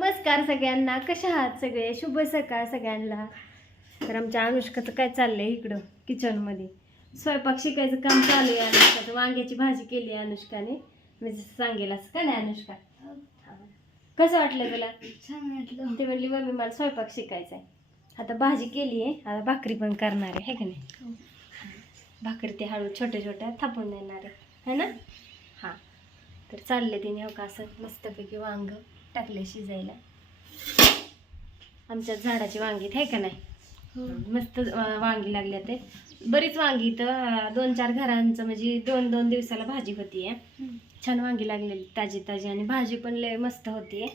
नमस्कार सगळ्यांना. कशा आहात सगळे? शुभ सकाळ सगळ्यांना. तर आमच्या अनुष्काचं काय चाललंय इकडं? किचनमध्ये. स्वयंपाक शिकायचं काम चालू आहे अनुष्काचं. वांग्याची भाजी केली आहे अनुष्काने. मी जसं सांगेल असं. का नाही अनुष्का? हा. कसं वाटलं तुला? छान वाटलं. ते म्हणली मम्मी मला स्वयंपाक शिकायचा आहे. आता भाजी केली आहे. आता भाकरी पण करणार आहे. है का नाही? भाकरी ते हळू छोट्या छोट्या थापून देणार आहे. है ना? हां. तर चालले तिने हो का असं मस्तपैकी वांग. टाकले शिजायला. आमच्या झाडाची वांगी आहे का नाही? हो. मस्त वांगी लागले ते बरीच वांगी अं, दोन चार घरांचं म्हणजे दोन दोन दिवसाला भाजी होती आहे छान वांगी लागलेली ताजी ताजी. आणि भाजी पण लय मस्त होती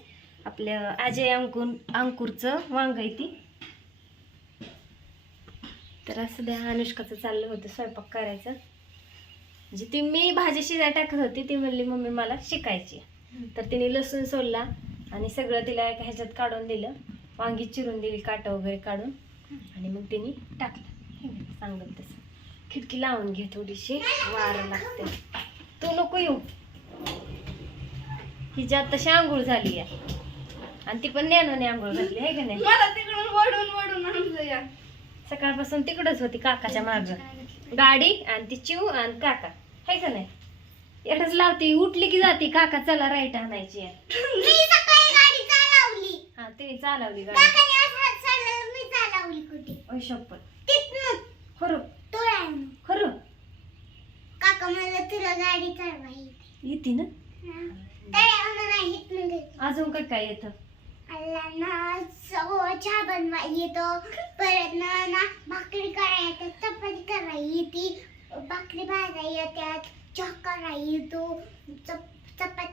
आपल्या अजय अंकुर अंकुरचं वांग आहे ती. तर असं द्या अनुष्काचं चाललं होतं स्वयंपाक करायचं. म्हणजे ती मी भाजी शिजाय टाकत होती ती म्हणली मम्मी मला शिकायची आहे." तर तिने लसूण सोलला. आणि सगळं तिला एका ह्याच्यात काढून दिलं. वांगी चिरून दिली काटं वगैरे काढून. आणि मग तिने टाकलं. हे सांगत तसं खिडकी लावून घे थोडीशी. वारं लागते तू नको येऊ. हिची आत्ताशी आंघोळ झाली आहे. आणि ती पण नॅनोने आंघोळ घातली आहे का नाही? तिकडून वडून वडून सकाळपासून तिकडच होती काकाच्या माग. गाडी आणि ती चिव आणि काका. आहे का नाही? एवढंच लावते. उठली की जाते. काका चला राईट आणायची आहे. मी सकाळी गाडी चालवली हा तिने चालवली गाडी. काकाने असं हात चालवलं, मी चालवली कुठे? ओय शप्पथ. तिथनं. खरं? तोळ्यानं खरं? काका मला तुला गाडी चालवायची येते. ना? तळ्यावरून नाही घे. अजून काय काय येतं? मला ना सगळं चहा बनवाय येतो. परत ना ना भाकरी करायला येतात चपाती करायला येते. भाकरी भाजायला येतात चहा करायला येतो. चप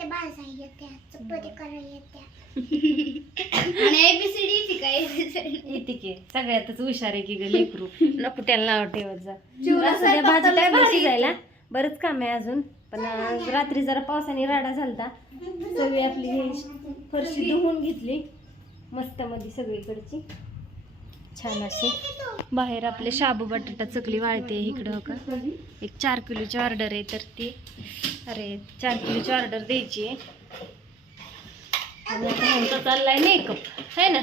चपात्या भाजायला येतात चपाती करायला येतात आणि एबीसीडी काय येते की? सगळ्यातच हुशार आहे की ग लेकरू. नको त्याला नाव ठेवत जा. असं भाजी भारी शिजायला बरंच काम आहे अजून. पण आज रात्री जरा पावसाने राडा झालता. सगळी आपली फरशी धुवून घेतली. मस्त मध्ये सगळीकडची. छान असे. बाहेर आपले शाबू बटाटा चकली वाळते इकडं हो का? एक चार किलोची ऑर्डर आहे तर ती अरे चार किलोची ऑर्डर द्यायची आहे. आणि आता चाललाय मेकअप है ना?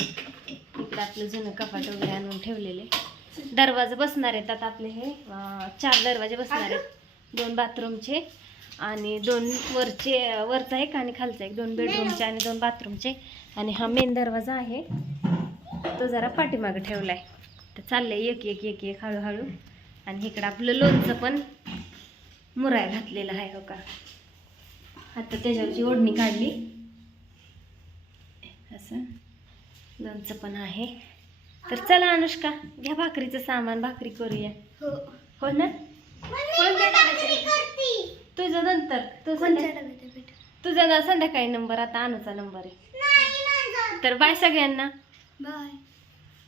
इकडं आपलं जुनं कपाट वगैरे आणून ठेवलेले दरवाजे बसणार आहेत आता आपले हे चार दरवाजे बसणार आहेत. दोन बाथरूमचे आणि दोन वरचे वरचा एक आणि खालचा एक. दोन बेडरूमचे आणि दोन बाथरूमचे आणि हा मेन दरवाजा आहे. तो जरा पाठीमागं ठेवलाय. तर चाललंय एक एक एक एक हळूहळू. आणि इकडं आपलं लोणचं पण मुराय घातलेलं आहे हो का? आता त्याच्यावरची ओढणी काढली. असं. लोणचं पण आहे. तर चला अनुष्का घ्या भाकरीचं सामान भाकरी करूया. हो. हो ना? तुझं नंतर. तू तुझा ना संध्याकाळी नंबर आता अनुचा नंबर आहे. तर बाय सगळ्यांना. बाय